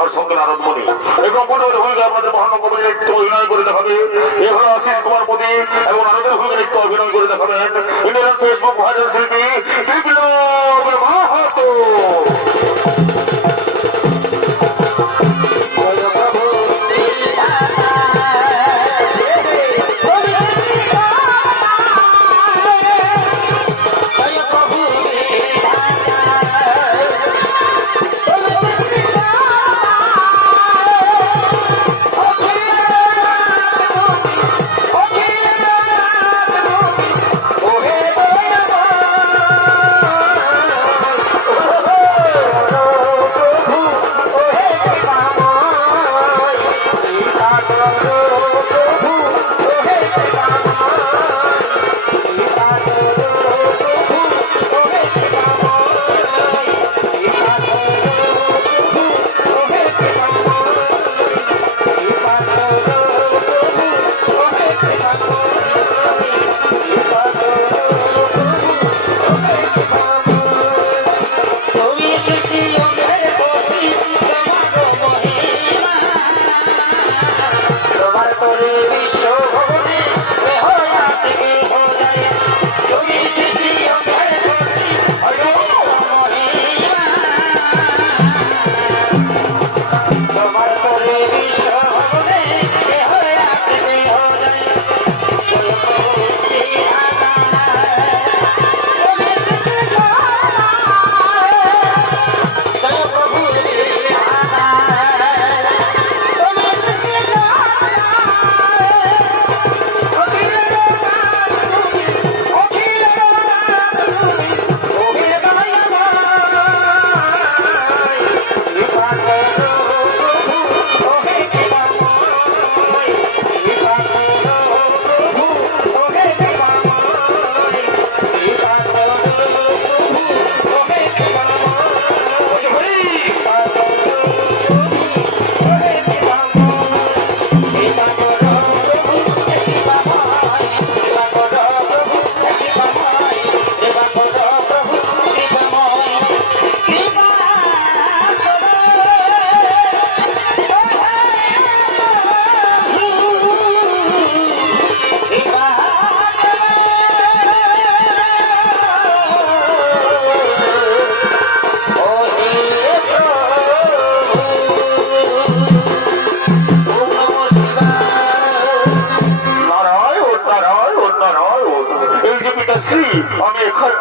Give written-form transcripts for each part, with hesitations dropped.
আর সঙ্গে নারদমণি এই ব্রহ্মদেবের ভূমিকা আপনাদের মহানগরী নৃত্য অভিনয় করে দেখাবে। এভাবে আশিস কুমার মোদী এবং নারদের ভূমিকা নৃত্য অভিনয় করে দেখাবেন ইন্ডিয়ান ফেসবুক ভাইরাল শিল্পী বিপ্লব মাহাতো।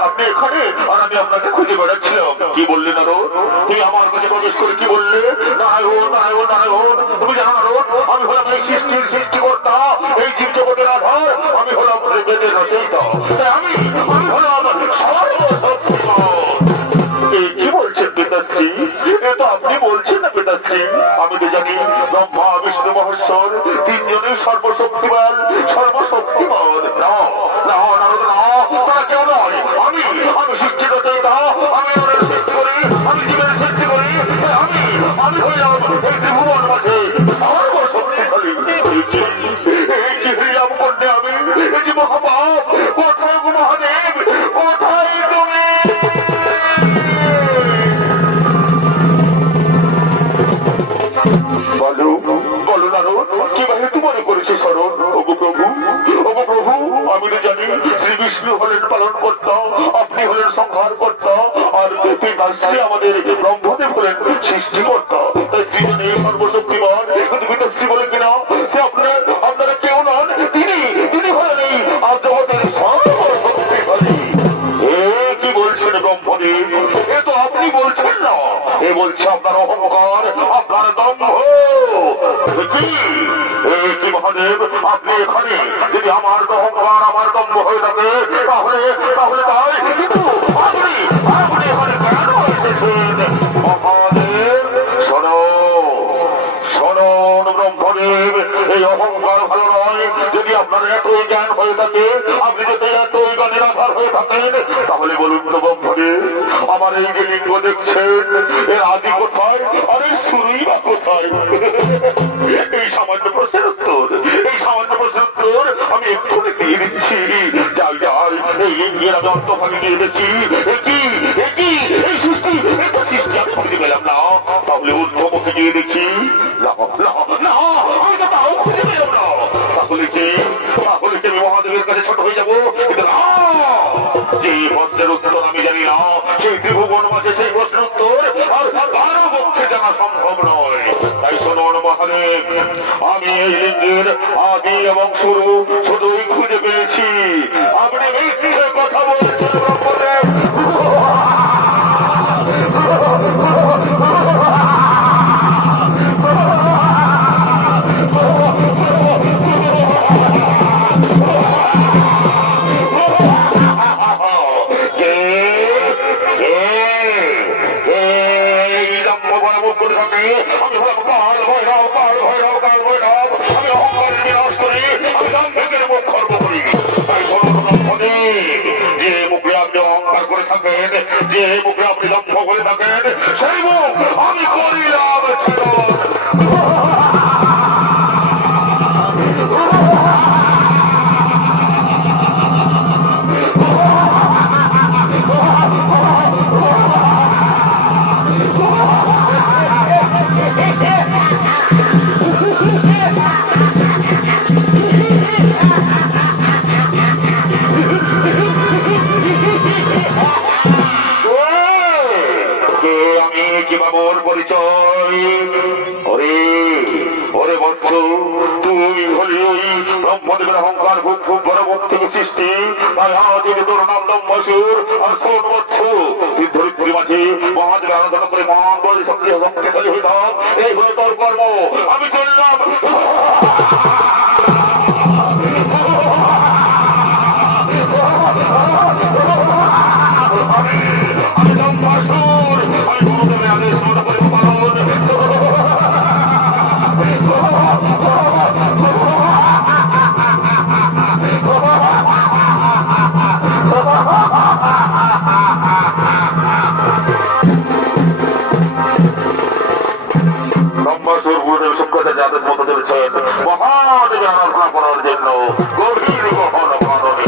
আপনি এখানে আর আমি আপনাকে খুঁজে বেড়াচ্ছিলাম। কি বললে নারদ? তুমি আমার কাছে প্রবেশ করে কি বললে? নারায়ণ নারায়ণ নারায়ণ। তুমি জানো নারদ, আমি হলাম এই সৃষ্টির সৃষ্টিকর্তা, এই জীব জগতের আধার, আমি হলাম বেদের রচয়িতা, তাই আমি হলাম কি বলছেন পিতাশ্রী? এ তো আপনি বলছেন না পিতাশ্রী। আমি তো জানি ব্রহ্মা বিষ্ণু মহেশ্বর তিনজনই সর্বশক্তিমান সর্বশক্তিমান। না না নারদ না, তারা কেউ নয়। আমি সৃষ্টি রচয়িতা, আমি ওদের সৃষ্টি করি, আমি জীবের সৃষ্টি করি, আমি হইলাম এই ত্রিভুবন মাঝে সর্বশক্তিশালী। এই কি হইলাম কন্যা আমি? এই যে মহাপাপ, কোথায় গো মহাদেব, কোথায় তুমি? বলো নারদ, কিভাবে তোমার করেছে স্মরণ? ওগো প্রভু, ওগো প্রভু, আমি তো জানি শ্রী বিষ্ণু হলেন পালন কর্তা, আপনি হলেন সংহার কর্তা, আর পিতাশ্রী আমাদের ব্রহ্মদেব হলেন সৃষ্টিকর্তা। তাই জীবনে সর্বশক্তিমান, কিন্তু পিতাশ্রী বলে কিনা সে আপনারা কেউ নন, তিনি হলেন এই জগতের সর্বশক্তিশালী। কি বলছেন ব্রহ্মদেব? এ তো আপনি বলছেন না, এ বলছে আপনার অহংকার, আপনার দম্ভ। কি মহাদেব, আপনি এখানে যদি আমার অহংকার আমার দম্ভ হয়ে থাকে তাহলে তাই, কিন্তু আপনি এখানে কেন এসেছেন? মহাদেব শোনন ব্রহ্মদেব, এই অহংকার ভালো নয়। যদি আপনার এতই জ্ঞান হয়ে থাকে, আপনি যদি এতই জ্ঞানের আধার হয়ে থাকেন, তাহলে বলুন তো ব্রহ্মদেব, আমার এই যে লিঙ্গ দেখছেন এর আদি কোথায় আর এর শুরুই বা কোথায়? এই সামান্য প্রশ্নের উত্তর আমি এক্ষুনি দিয়ে যাই যাই এই ইন্ডিয়ার আমি অন্তভাগে নিয়ে দেখি এই সৃষ্টি এটা সৃষ্টি আমি খুঁজে পেলাম না, তাহলে ঊর্ধ্বমুখে গিয়ে দেখি না আমি তো তাও খুঁজে পেলাম না, তাহলে কি আমি মহাদেবের কাছে ছোট হয়ে যাবো? কিন্তু না, যে প্রশ্নের উত্তর আমি জানি না সেই ত্রিভুবন মাঝে সেই প্রশ্নের উত্তর আর কারো পক্ষে জানা সম্ভব নয়। তাই শুনুন মহাদেব, আমি এই লিঙ্গের আদি এবং শুরু শুধুই খুঁজে পেয়েছি, আপনি মিথ্যে কথা বলছেন ব্রহ্মদেব। আমি হলাম কাল ভৈরব, আমি অহংকার বিনাশ করি, আমি দাম্ভিকের মুখ খর্ব করি। তাই বলুন ব্রহ্মদেব, যে মুখে আপনি অহংকার করে থাকেন, যে মুখে আপনি দম্ভ করে থাকেন, সেই মুখ আমি করিলাম ছেদন। পরিচয় ওরে বৎস, তুমি হলি ওই ব্রহ্মদেবের অহংকার খুব খুব বড় মুখ থেকে সৃষ্টি, তাই আজ তোর নাম ব্রহ্মাসুর। আর শোন বৎস, তুই ধরিত্রী মাঝে মহাদেবের আরাধনা করে মহান বলে সক্রিয় শক্তিশালী হয়ে থাক, এই হলো তোর কর্ম। আমি চললাম। আমি ব্রহ্মাসুর, আমি মহাদেবের আদেশ মতো করে পালন। ব্রহ্মাসুর গুরুদেব শুক্রদেব যাদের মতো চলেছেন মহাদেবের আরাধনা করার জন্য গভীর গহন কারণে।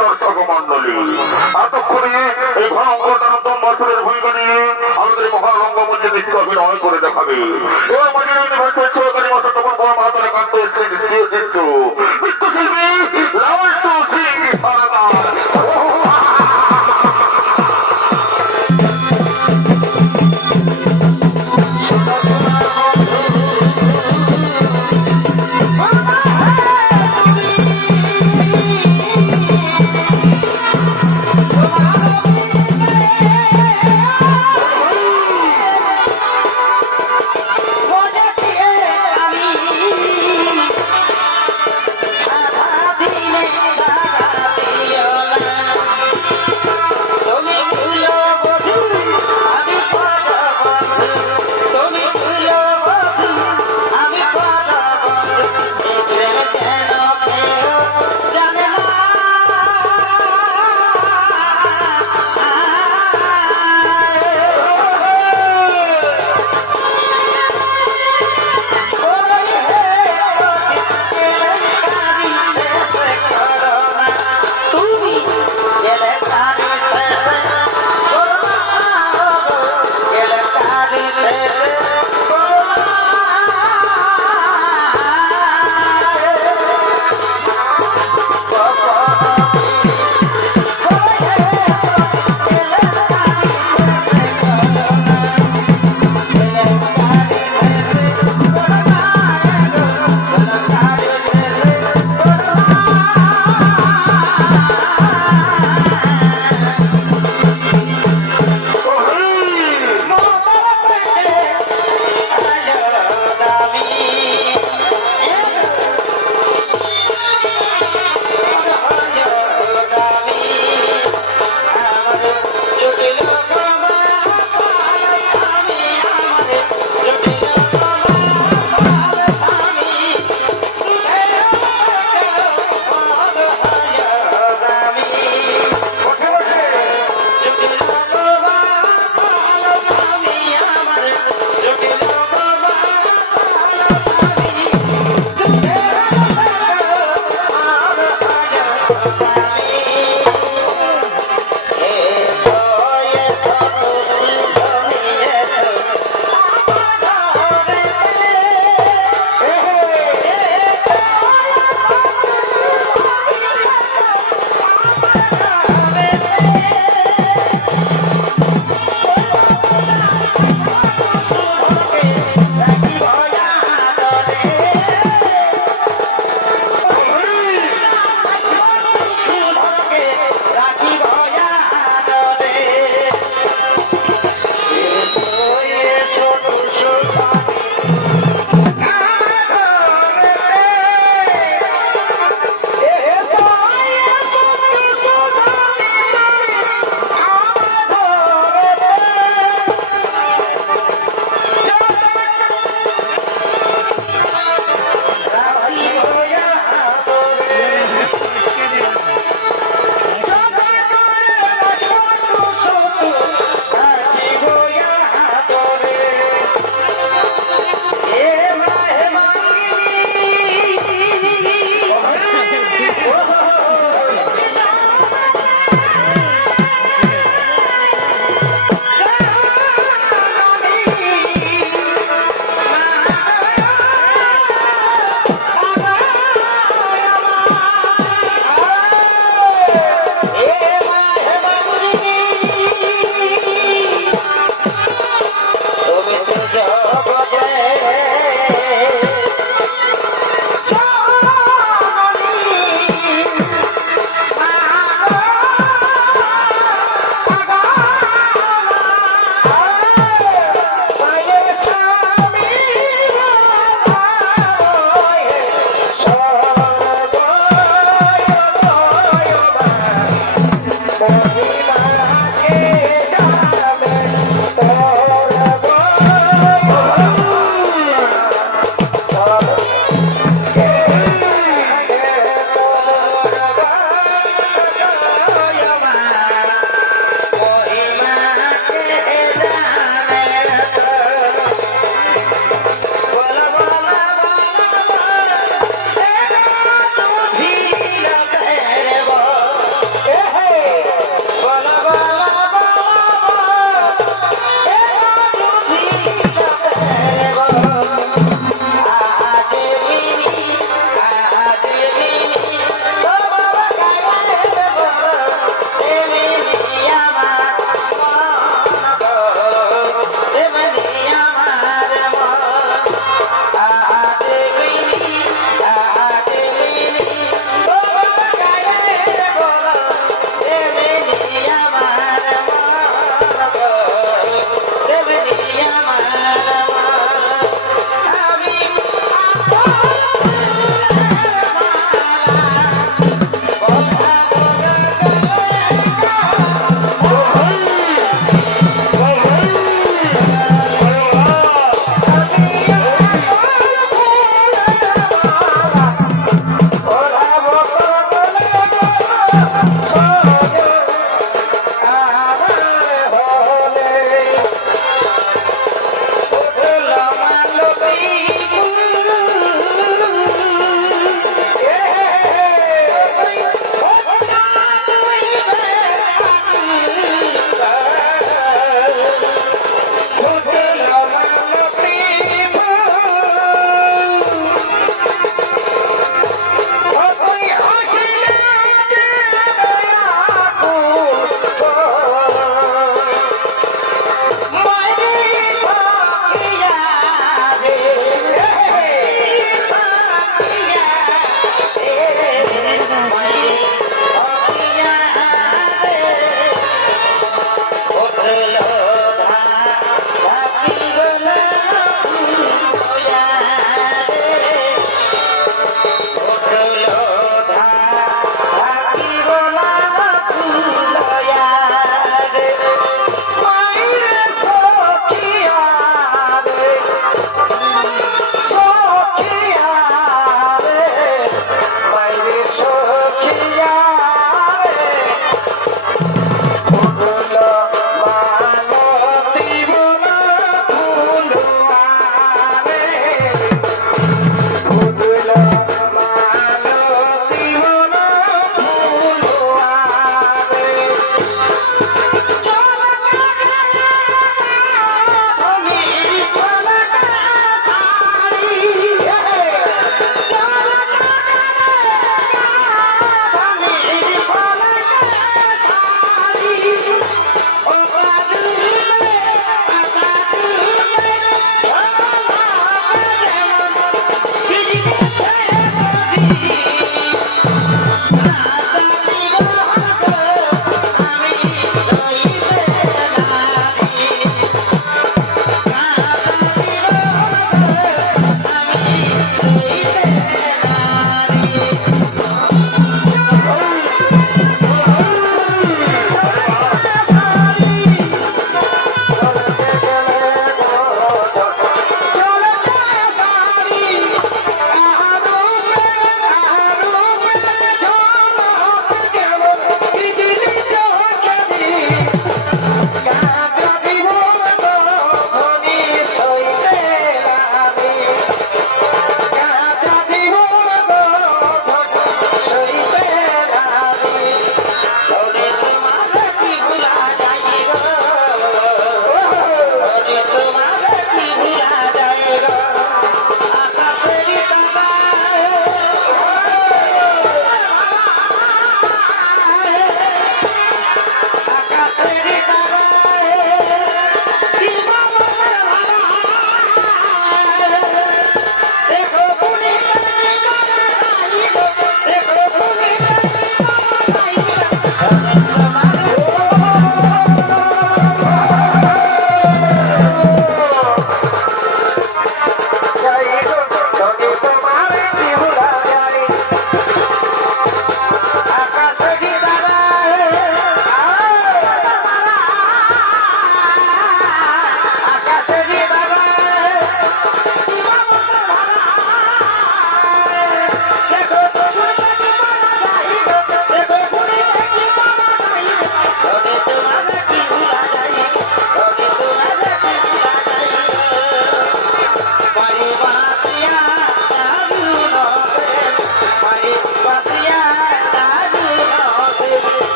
দর্শক মন্ডলী, এতক্ষণে এই ভয়ঙ্কর দানব বছরের ভূমিকা নিয়ে আমাদের মহারঙ্গমঞ্চে নৃত্য অভিনয় করে দেখাবে। এবার মাঝে ইউনিভার্সিটির সহকারী মাতা তখন বড় মাতার কান্ত নৃত্যশিল্পী লালটু সিং সরদার। আমি সারা দিনে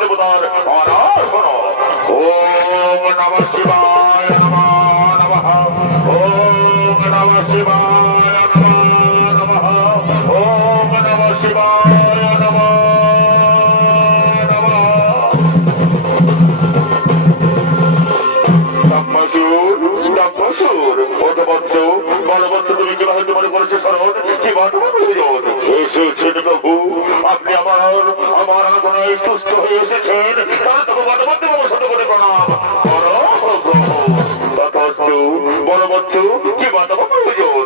দেবতার আরাধনা। ওম নমঃ শিবায় নমঃ নমঃ। ওম নমঃ শিবায় নমঃ নমঃ। ওম নমঃ শিবায় নমঃ নমঃ। তুমি কিভাবে মনে করেছো শরণ? কি বর্তমান প্রয়োজন এসেছেন প্রভু? আপনি আমার আরাধনায় সুস্থ হয়ে এসেছেন, তাহলে তবু বর্তমানকে আমার সাথে করে প্রণাম করো প্রভু। তথাস্তু বলবৎস কি বর্তমান প্রয়োজন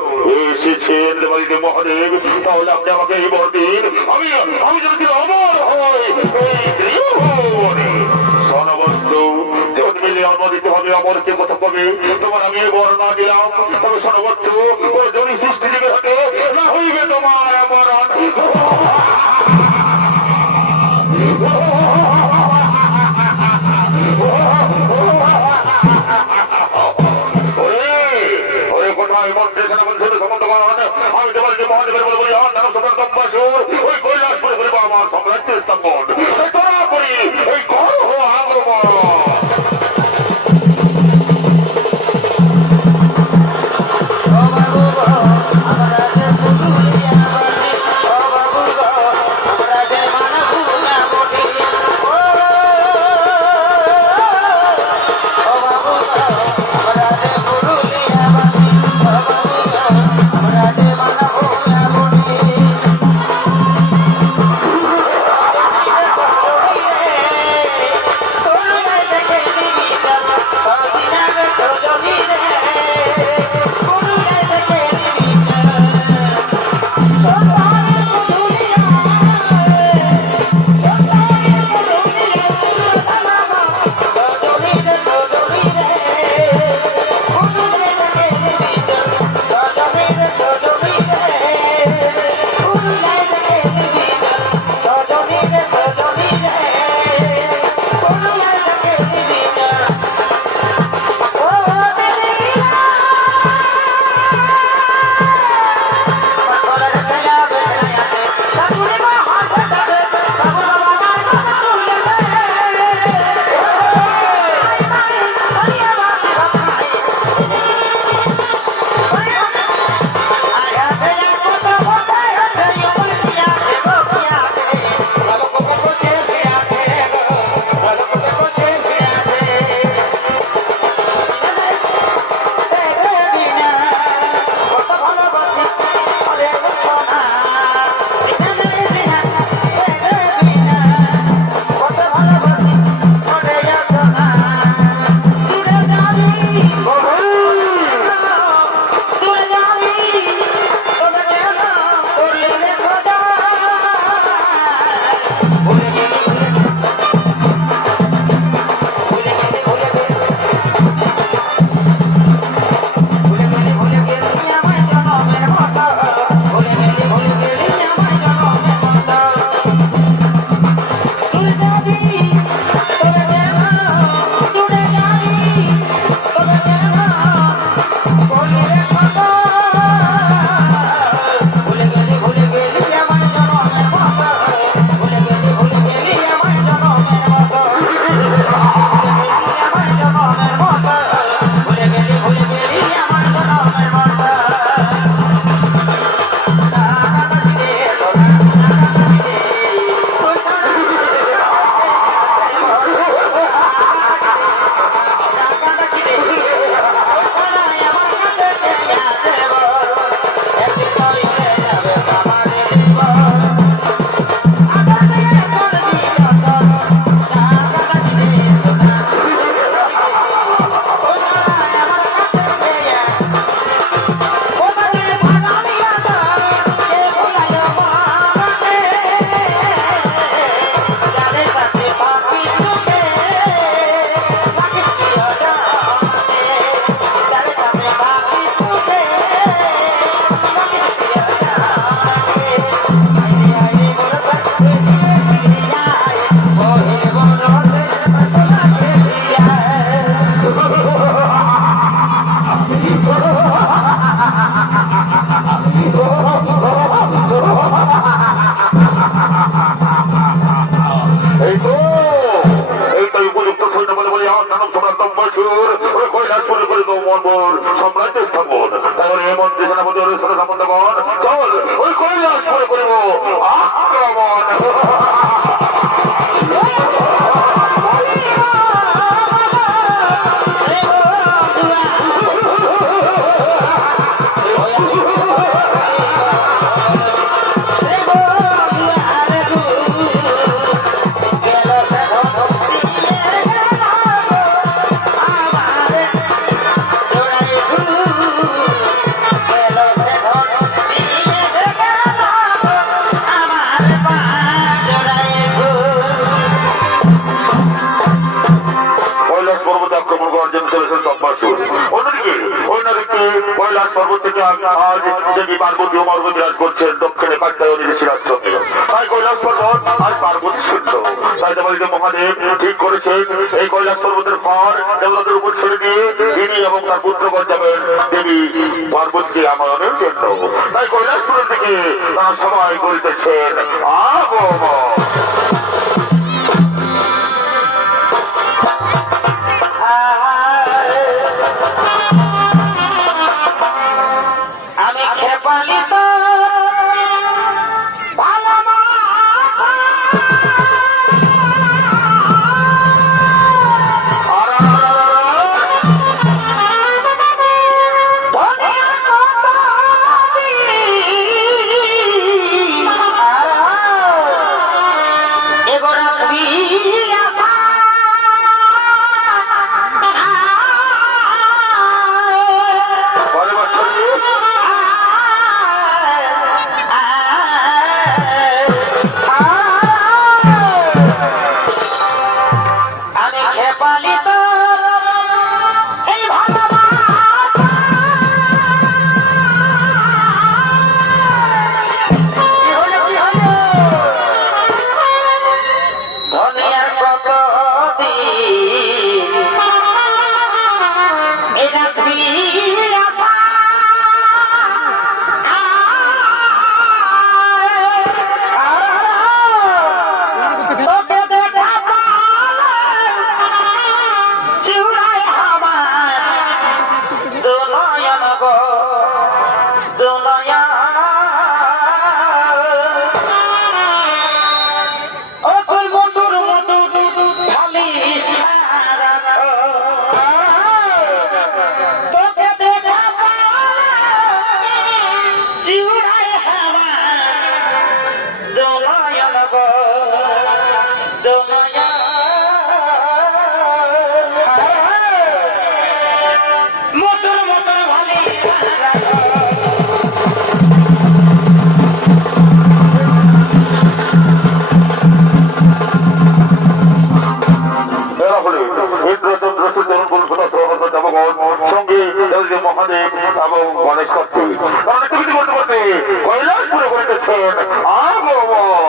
এসেছেন বাড়িতে মহাদেব, তাহলে আপনি আমাকে এই বর দিন, আমি যদি অমর হই এই ত্রিভুবনে। সনবৎস জন্মিলে অনুমোদিত হবে, অমরকে কথা কবে, তোমার আমি এই বর না দিলাম, তবে সনবৎস ও জনি সৃষ্টি জীবে হতে না হইবে তোমার মরণ। কোথায় মন্ত্রী সেনামন্ত্রী সমন্তমান আমি তোমার যে মহাদেবের বলে বলি ওই কৈলাস করে করিব আমার সাম্রাজ্য স্থাপন। তোরা করি এই কর আগ্রহ। বাংলার সাম্রাজ্য স্থাপন। তাহলে এই মন্ত্রী সেনাপতি সামন্তগণ চল ওই কৈলাস পরে করিব আক্রমণ। কৈলাস পর্বত থেকে আজ দেবী পার্বতী ও মর্গ বিরাজ করছেন দক্ষিণে কাত্যায়নী ঋষির আশ্রমে। তাই কৈলাস পর্বত আজ পার্বতী সিদ্ধ। তাই দেবালিত মহাদেব ঠিক করেছেন এই কৈলাস পর্বতের পর দেবতাদের উপর ছেড়ে দিয়ে তিনি এবং তার পুত্রগণ যাবেন দেবী পার্বতীকে আমরণের জন্য। তাই কৈলাসপুরের দিকে তারা সবাই করিতেছেন আগমন। সঙ্গে মহাদেব এবং গণেশ করতে করতে করতে কৈলাস পুরে করিতেছেন আগমন।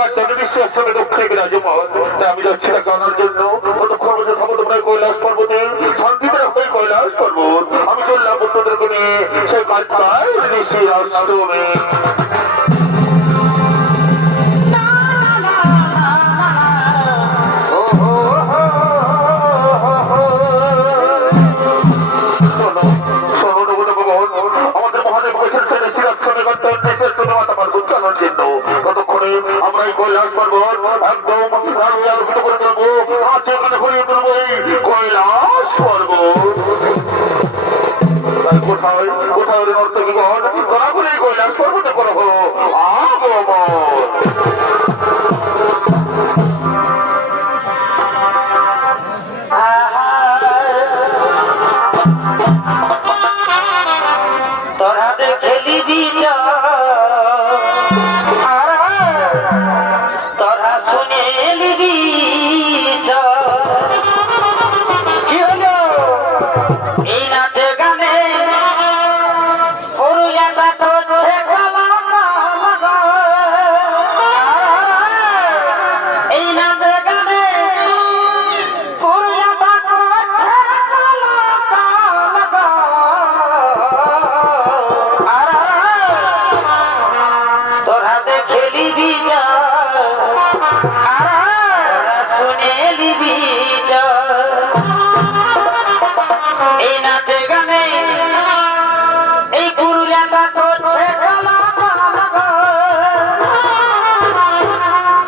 কাটতে নিশ্চয় আশ্রমে দক্ষিণে বিরাজমান। আমি যাচ্ছি না কেনার জন্য কতক্ষণ মধ্যে থাকবো তোমরা কৈলাস পর্বতে শান্তিতে হয়ে কৈলাস পর্বত। আমি চললাম পুত্রদেরকে নিয়ে সেই কাজটায় ঋষির আশ্রমে। ততক্ষণে আমরা এই কৈলাস পর্বত একদম আলোকিত করে তুলবো। আছে এখানে ভরিয়ে তুলবো এই কৈলাস পর্বত। কোথায় কোথায় নর্তকীগণ তারা করে এই কৈলাস পর্বতে করা হলো আগমন। তোরা দেখে দিবি তোরা শুনে নিবি কি হলো এই নাচে গানে পুরুলিয়াটা করছে এই নাচে গানে পুরুলিয়াটা করছে তোরা দেখে নিবি শুনে নিবি এই নাচে গানে এই পুরুলিয়াটা করছে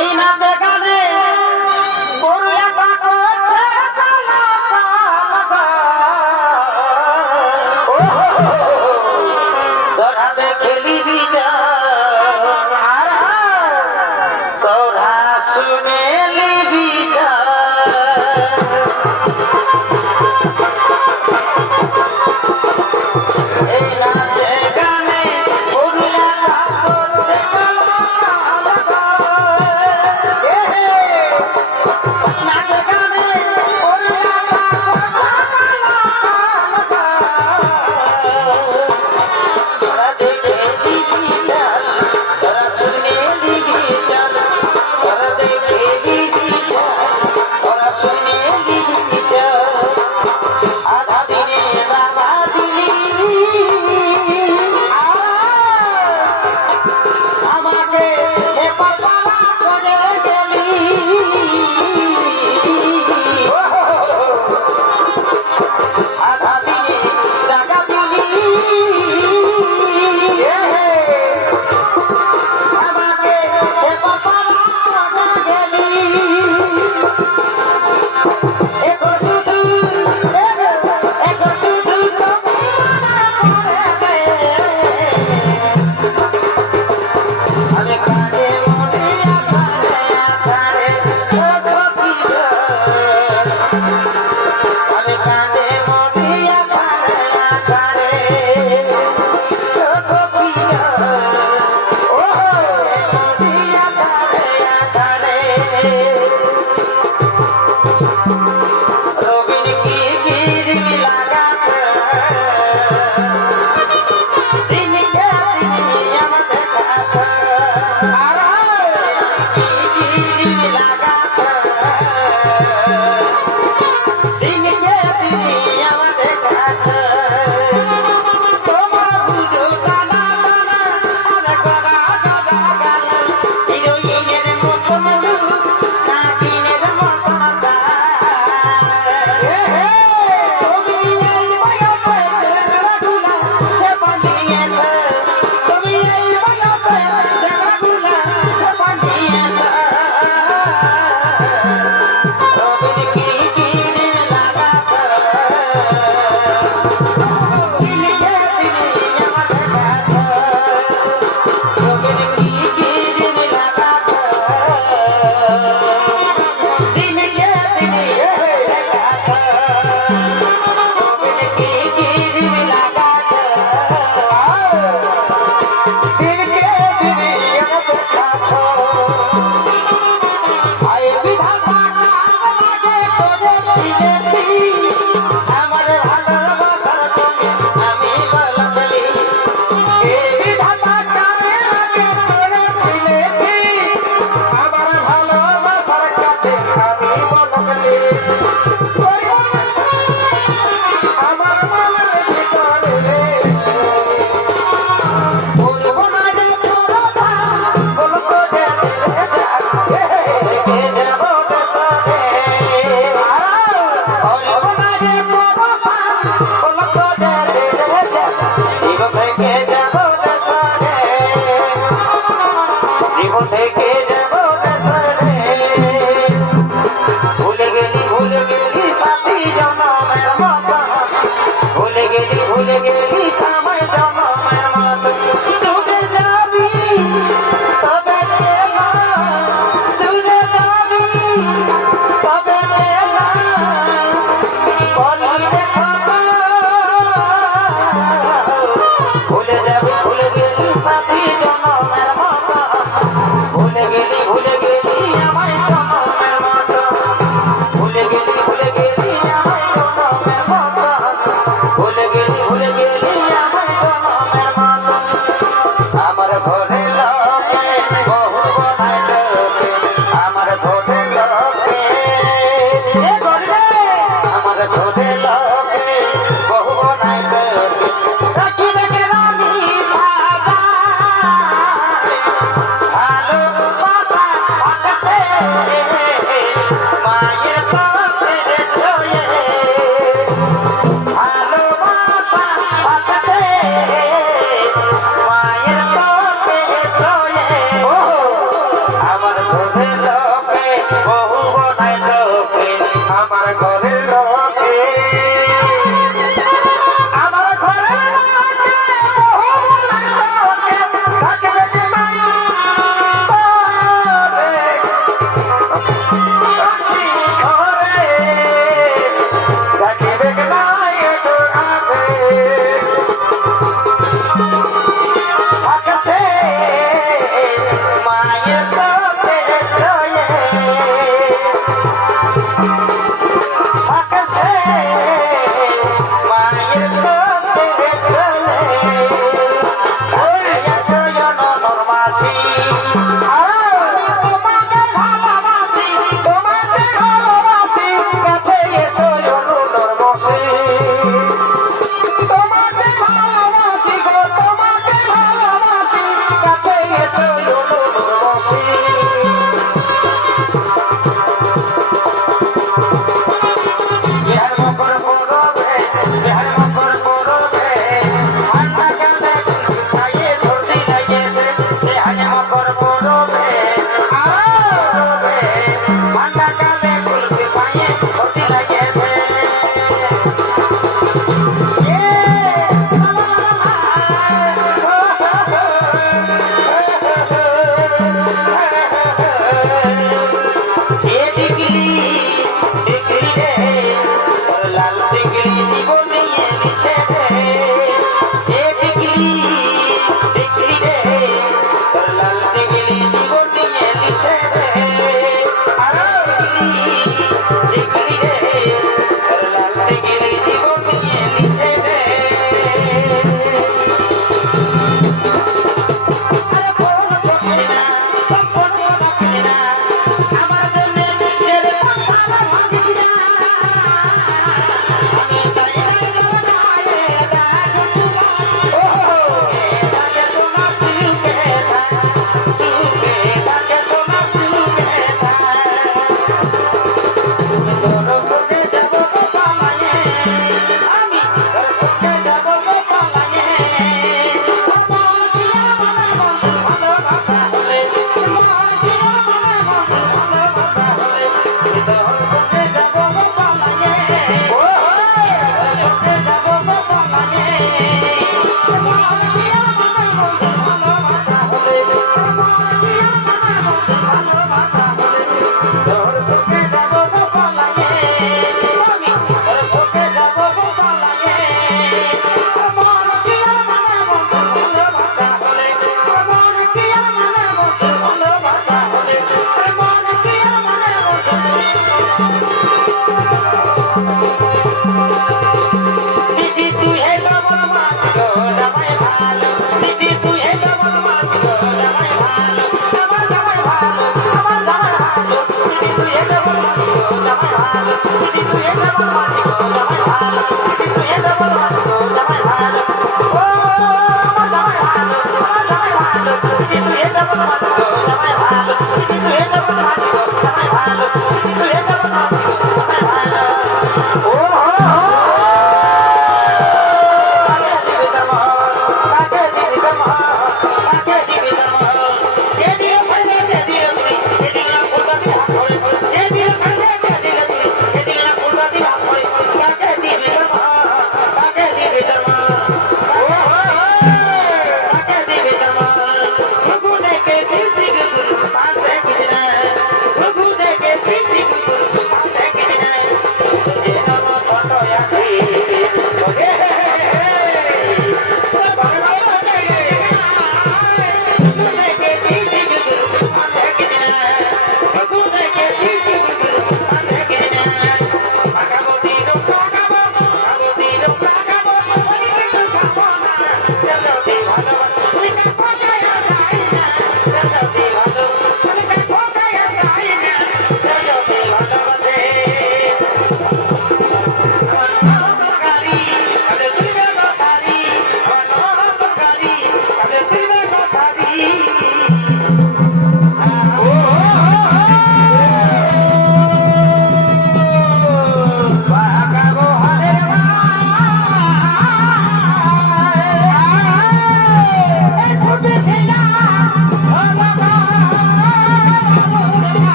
এই নাচে গানে পুরুলিয়াটা করছে তোরা দেখে নিবি তোরা শুনে নিবি এই নাচে গানে পুরুলিয়াটা করছে নাচে গানে পুরুলিয়াটা তোরা দেখে দিবি তোরা শুনে দিবি তোরা দেখে দিবি তোরা শুনে দিবি আধা দিনে বাবা দিলি আমাকে পাপা করে গেলি আধা দিনে টাকা দিলি আমাকে পাপা করে গেলি এগো শুধু এগো শুধু আমি কানে মনে আধারে আমি কানে মনে আধারে রবির কি গিরবি লাগাছে দিনকে দিন আমাদের কাছে গিরবি লাগাছে দিনকে দিন আমাদের কাছে তোমার বুঝো টানা টানা অনেক গড়া গড়া গাল হিরোইনের মতো না কিনের মতো না আমার ভালোবাসার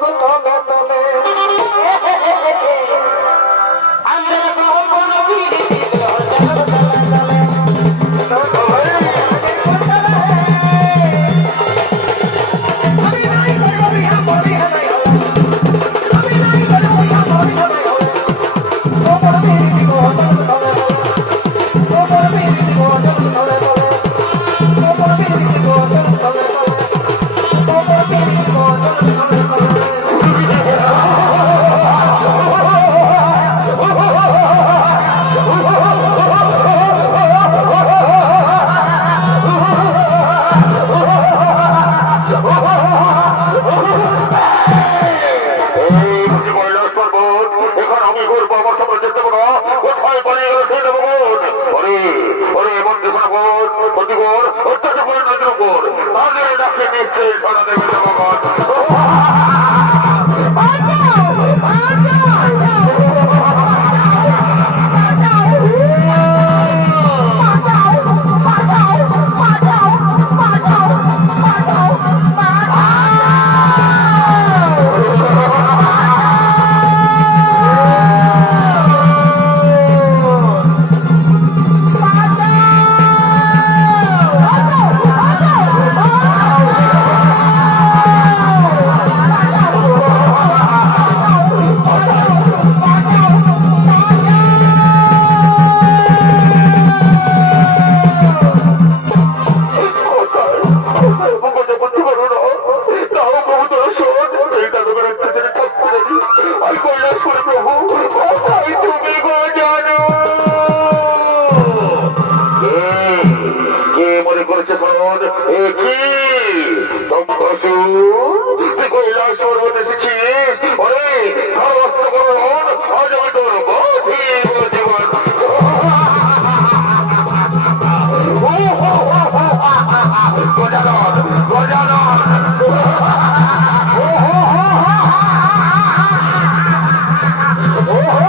তলে তলে আমরা কখন ফিরে দিল চলো চলে নিশ্চয়ই সারা দেবে ভগবান। Oh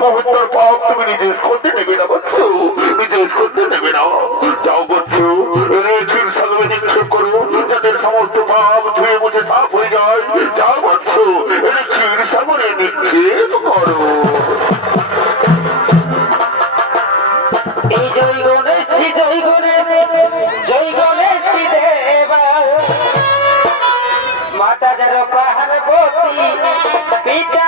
পবিত্র পাপ তুমি নিজের করতে নেবে না বৎস, নিজের করতে নেবে না। যাও বৎস, রেখির সাগরে নিক্ষেপ করো, যাদের সমস্ত পাপ ধুয়ে মুছে সাফ হয়ে যায়। যাও বৎস, রেখির সাগরে নিক্ষেপ করো। এই জয় গণেশ জয় গণেশ জয় গণেশ দেবা মাতা যার পাহাড় বতী পিতা